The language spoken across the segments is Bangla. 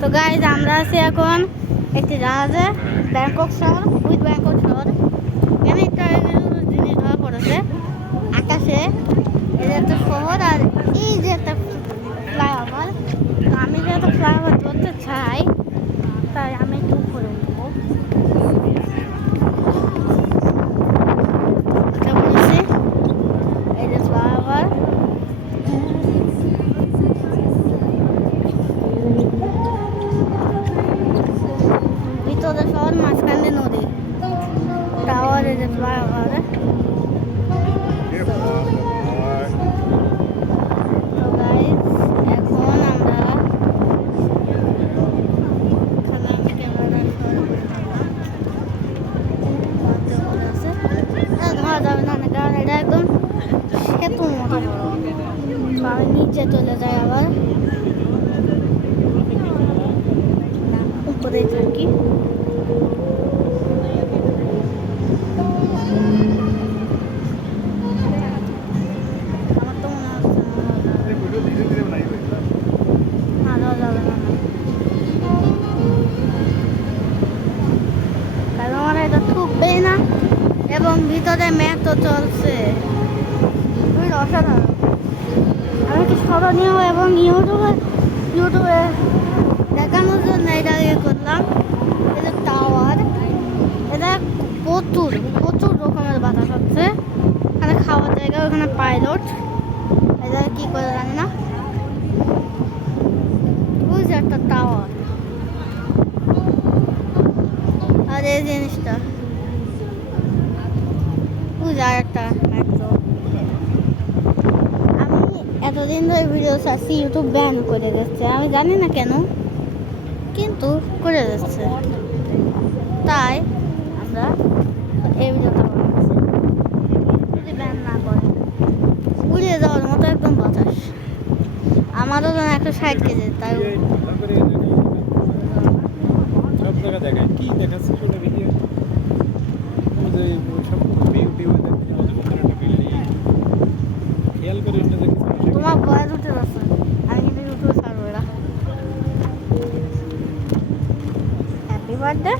তো গাইজ আমরা আছি এখন একটি জাহাজে, ব্যাংকক শহর, উইথ ব্যাংকক শহর। এখানে একটা জিনিস ধরা পড়েছে আকাশে, এই যে একটা শহর আর এই যে একটা ফ্লাইওভার। তো আমি যেহেতু ফ্লাইওভার ধরতে চাই তাই আমি একটু উপরে উঠবো। বলেছি এই যে ফ্লাইওভার, ভিতরে শহর, মাঝখানে নদী, টাওয়ার, এই যে ফ্লাইওভার। তো গাইজ এখন আমরা ধরা যাবে না, কারণ এটা একদম সেতুর মতো বড়। তো আমি নিচে চলে যাই, আবার উপরে থাকি। আমার তো মনে হচ্ছে না যাবে না, কারণ আমার এটা ঠুকবেই না এবং ভিতরে ম্যাচ তো চলছে। খুবই অসাধারণ। আমি কি স্মরণীয় এবং ইউটিউবে দেখানোর জন্য এটা করলাম। এটা টাওয়ার, এটা প্রচুর রকমের বাতাস হচ্ছে। এখানে খাওয়ার জায়গা, ওখানে পাইলট, এটা কি করে জানি না। ওই যে একটা টাওয়ার আর এই জিনিসটা, ওই যে আর একটা মেট্রো। আমি এতদিন ধরে ভিডিও ছাড়ছি, ইউটিউব ব্যান করে দিচ্ছে, আমি জানি না কেন, কিন্তু করে দিচ্ছে। তাই আমরা এই ভিডিওটা বানাচ্ছি। যদি ব্যান না করে, উড়িয়ে যাওয়ার মতো একদম বাতাস। আমারও যেন একটা সাইড কেজে, তাই সব জায়গা দেখায় কি দেখাচ্ছে সেটা ভিডিও। খেয়াল করে তোমার বয়স উঠে যাচ্ছে, আমি কিন্তু ইউটিউবে ছাড়বো এরা। Happy birthday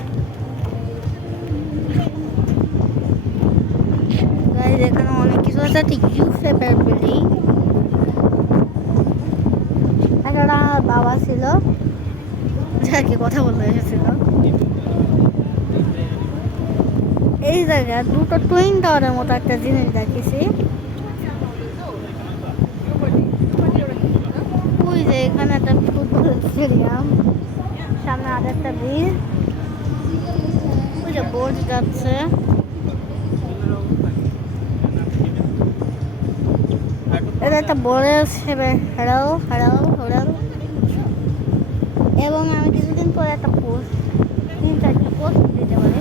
guys. এখানে অনেক কিছু আছে, একটা ইউ শেপের বিল্ডিং। একটা বাবা ছিল যাকে কথা বলতে এসেছিল। এই জায়গায় দুটো টুইন টাওয়ারের মতো একটা জিনিস দেখেছি। ওই যে এখানে একটা ফুটবল স্টেডিয়াম, সামনে আর একটা ব্রিজ, ওই যে বোট যাচ্ছে। এটা একটা বড় হেরাল এবং আমি কিছুদিন পরে একটা পোস্ট, 3-4টা পোস্ট দিতে পারি।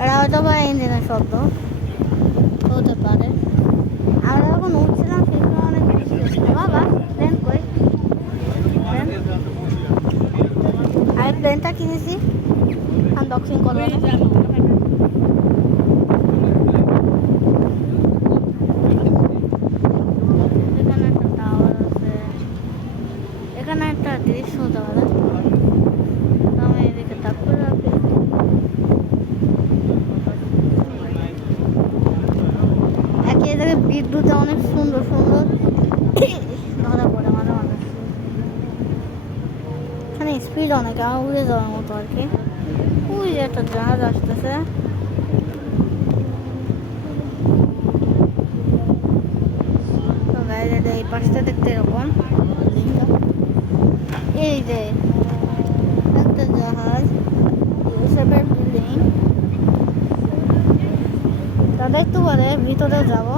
এটা হয়তো বা ইঞ্জিনের শব্দ হতে পারে। আমরা যখন উঠছিলাম সেই সময় অনেক বৃষ্টি হচ্ছিল। বাবা প্লেন কই? আমি প্লেনটা কিনেছি, আনবক্সিং করবো। এখানে একটা টাওয়ার আছে, এখানে একটা দৃশ্য হতে পারে। আমি এদিকে তাক করে রাখি। একই জায়গায় বিদ্যুৎ অনেক সুন্দর ধরা পড়ে মাঝে মাঝে। এখানে স্পিড অনেক, আমার উড়ে যাওয়ার মতো আর কি। ওই যে একটা জাহাজ আসতেছে। তো গাড়িটা এই পাশটা দেখতে এরকম, এই যে একটা জাহাজ, ইউসেফের বিল্ডিং। তাদের একটু পরে ভিতরে যাব,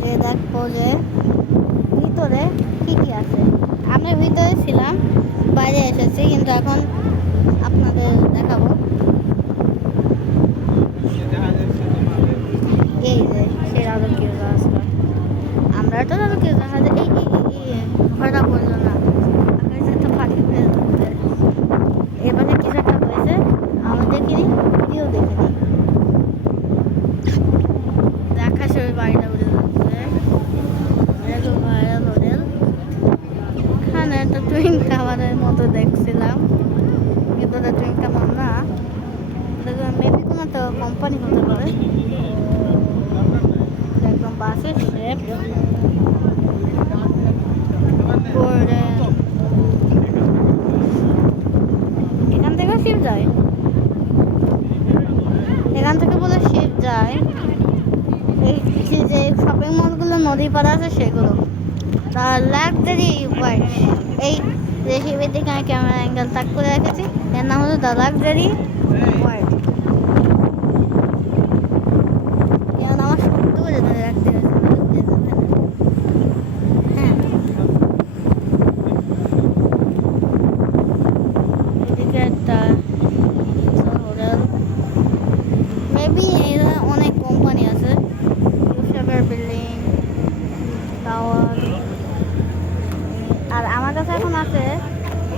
যে দেখবো যে ভিতরে কি কি আছে। আমরা ভিতরে ছিলাম, বাইরে এসেছি, কিন্তু এখন আপনাদের দেখাবো। এই যে সে রাজকীয় জাহাজটা, আমরা তো রাজকীয় জাহাজে এই ভয়টা বললো না, আকাশে একটা পাখি উড়ে যাচ্ছে। এবারে কিছু একটা হয়েছে, আমরা দেখিনি, ভিডিও দেখিনি। আকাশে ওই বাড়িটা উড়ে যাচ্ছে, ভাইরাল খাবারের মতো দেখছিলাম, কিন্তু তুমি কেমন না, মেবি কোনো একটা কোম্পানি হতে পারে। একদম বাসের শেপ করে এখান থেকে শিপ যায়, এখান থেকে বলে শিপ যায়। এই যে শপিং মলগুলো নদী পাড়া আছে সেগুলো, দ্য লাক্সারি ওয়ার্ল্ড। এই যে শিপের দিকে আমি ক্যামেরা অ্যাঙ্গেল তাক করে রেখেছি, এর নাম হলো দ্য লাক্সারি ওয়ার্ল্ড। যেমন আমার শক্ত করে ধরে রাখতে হয়েছে, হ্যাঁ। এদিকে একটা হোটেল, মেবি এরা অনেক কোম্পানি আছে, ইউসেফের বিল্ডিং, টাওয়ার। আর আমার কাছে এখন আছে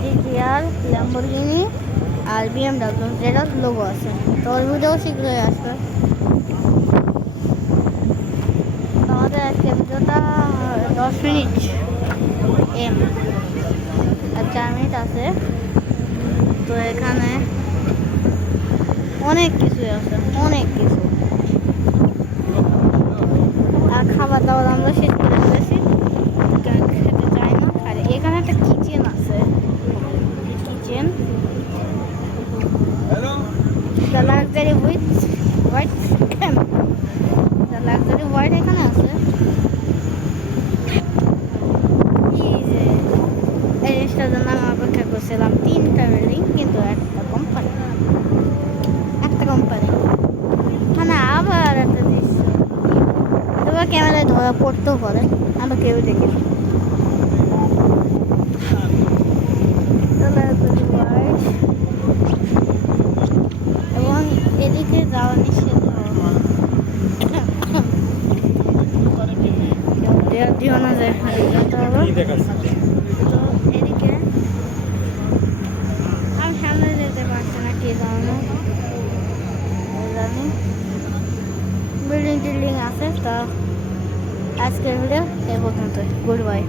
জিটিআর, ল্যাম্বরগিনি আর বিএমডাব্লিউ, যেটা লোগো আছে। তো ওর ভিডিও শীঘ্রই আসবে। তো আমাদের আজকে ভিডিওটা 10 মিনিট আর 4 মিনিট আছে। তো এখানে অনেক কিছুই আছে, অনেক কিছু। আর খাবার দাবার আমরা শেষ করে ফেলেছি, খেতে চাই না। আর এখানে একটা কিচেন আছে, kitchen the luxury with white camp. The luxury white এখানে আছে। এই যে এই জিনিসটার জন্য আমি অপেক্ষা করছিলাম, 3টা বিল্ডিং কিন্তু একটা কোম্পানি, একটা কোম্পানি। মানে আবার একটা দৃশ্য, তবে ক্যামেরায় ধরা পড়তেও পারে, আমরা কেউ দেখিনি। এবং এদিকে যাওয়া নিষেধ, দিও না যায়। কি দেখাচ্ছে? তো এদিকে আমি সামনে যেতে পারছি না, কি কারণে জানি। বিল্ডিং টিল্ডিং আছে। তো আজকের ভিডিও এই পর্যন্ত, গুড বাই।